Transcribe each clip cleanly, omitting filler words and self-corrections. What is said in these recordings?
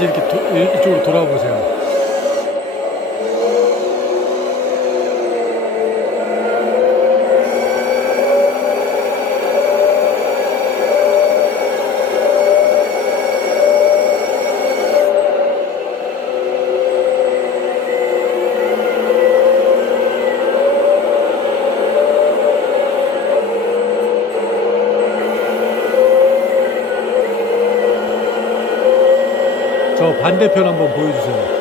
다시 이렇게 이쪽으로 돌아와 보세요. 저 반대편 한번 보여주세요.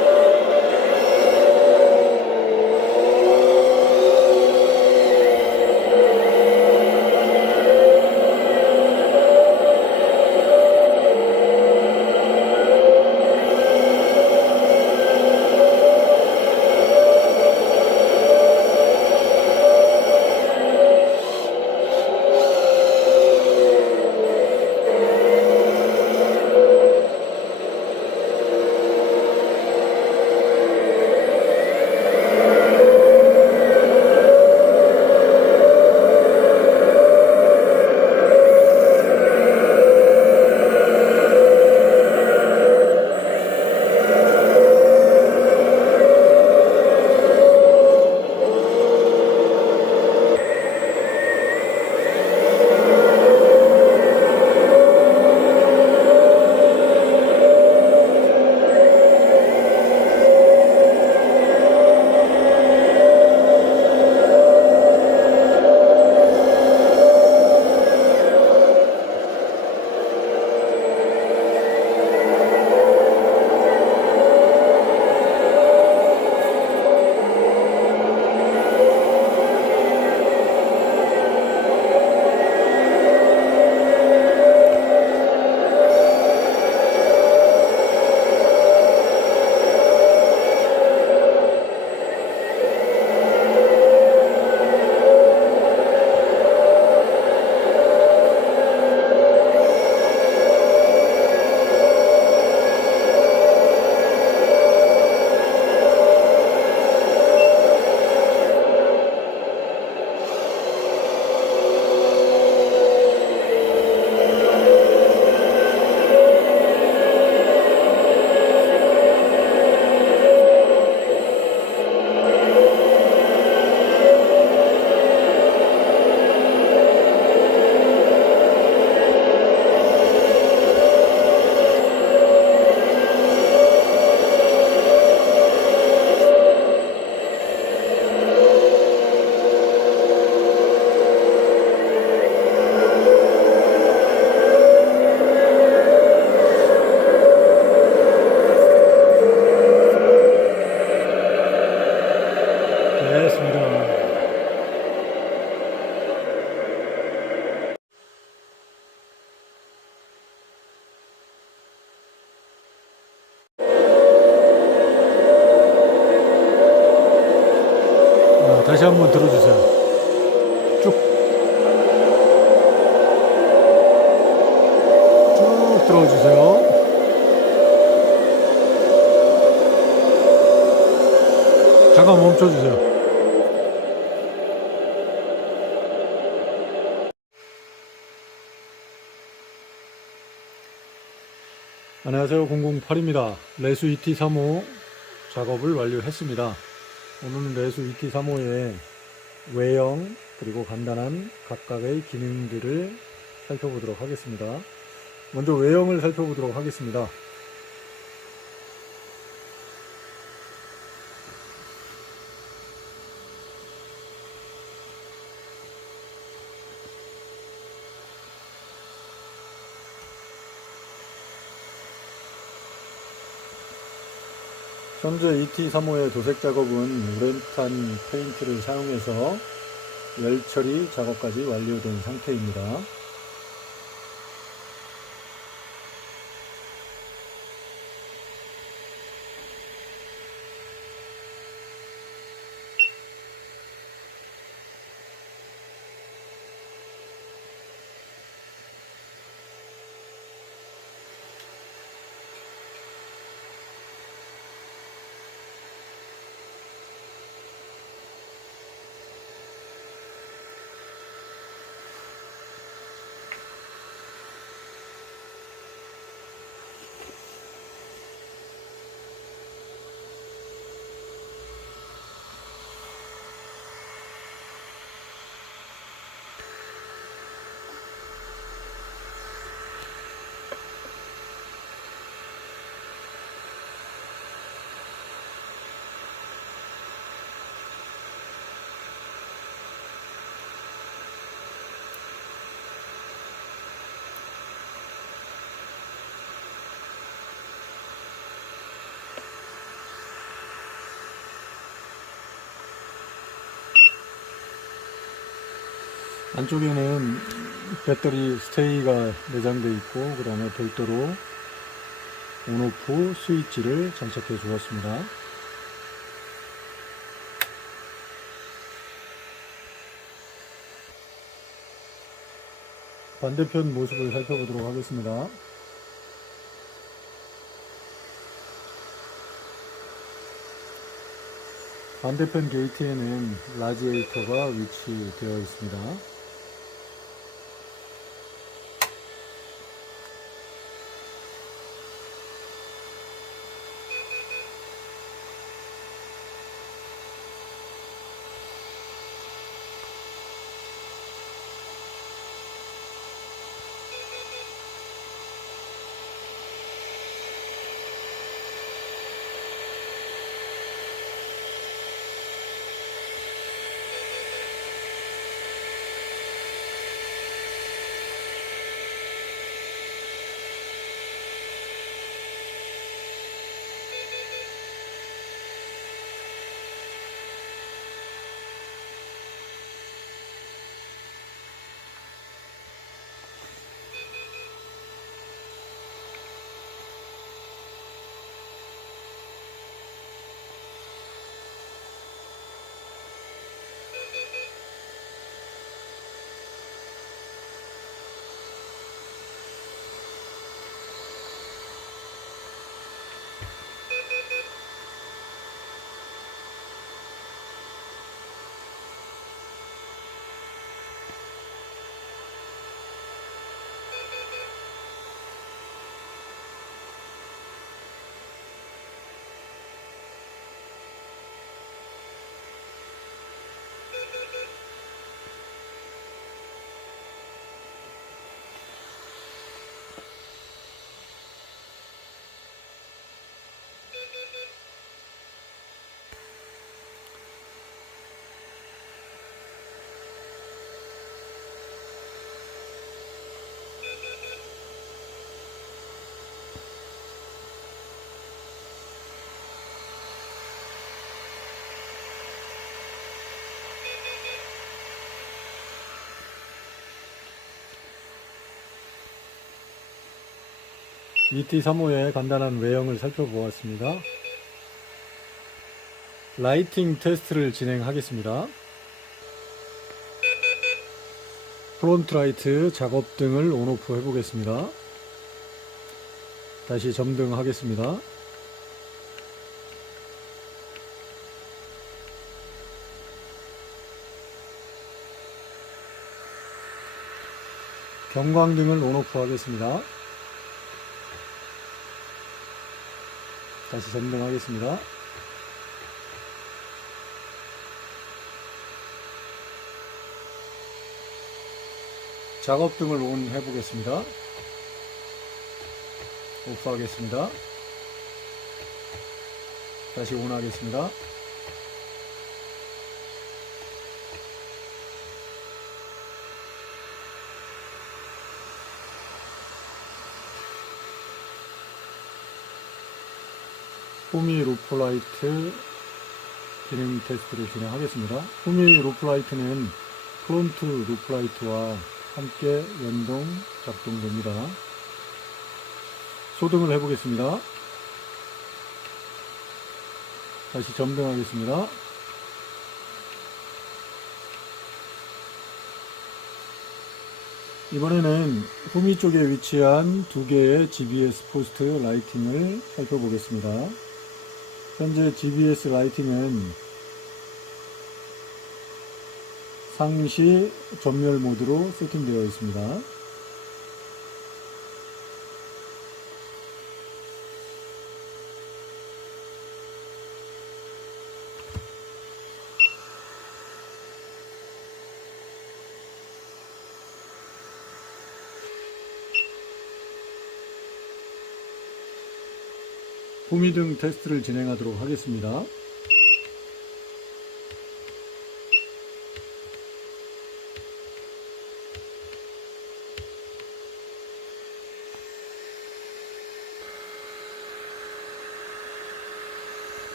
됐습니다. 다시 한번 들어주세요. 쭉 들어주세요. 잠깐 멈춰주세요. 안녕하세요. 008입니다. 레수 ET35 작업을 완료했습니다. 오늘은 레수 ET35의 외형 그리고 간단한 각각의 기능들을 살펴보도록 하겠습니다. 먼저 외형을 살펴보도록 하겠습니다. 현재 ET35의 도색 작업은 우레탄 페인트를 사용해서 열 처리 작업까지 완료된 상태입니다. 안쪽에는 배터리 스테이가 내장되어 있고, 그 다음에 별도로 온오프 스위치를 장착해 주었습니다. 반대편 모습을 살펴보도록 하겠습니다. 반대편 게이트에는 라지에이터가 위치되어 있습니다. ET35의 간단한 외형을 살펴보았습니다. 라이팅 테스트를 진행하겠습니다. 프론트 라이트 작업등을 온오프 해보겠습니다. 다시 점등 하겠습니다. 경광등을 온오프 하겠습니다. 다시 점등하겠습니다. 작업등을 온 해보겠습니다. 오프 하겠습니다. 다시 온 하겠습니다. 후미 루프라이트 기능 테스트를 진행하겠습니다. 후미 루프라이트는 프론트 루프라이트와 함께 연동 작동됩니다. 소등을 해보겠습니다. 다시 점등하겠습니다. 이번에는 후미 쪽에 위치한 두 개의 GBS 포스트 라이팅을 살펴보겠습니다. 현재 GBS 라이팅은 상시 전멸 모드로 세팅되어 있습니다. 후미등 테스트를 진행하도록 하겠습니다.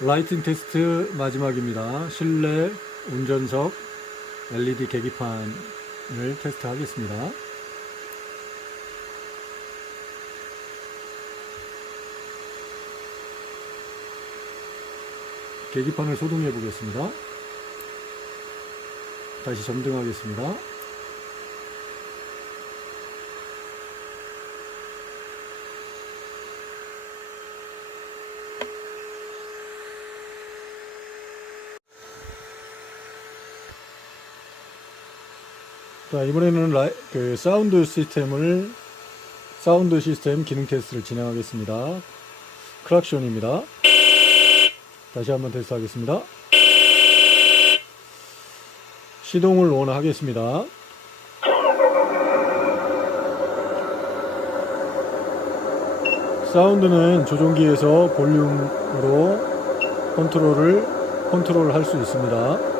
라이팅 테스트 마지막입니다. 실내 운전석 LED 계기판 테스트 하겠습니다. 계기판을 소등해 보겠습니다. 다시 점등하겠습니다. 자, 이번에는 사운드 시스템 기능 테스트를 진행하겠습니다. 클락션입니다. 다시 한번 테스트하겠습니다. 시동을 원하겠습니다. 사운드는 조종기에서 볼륨으로 컨트롤할 수 있습니다.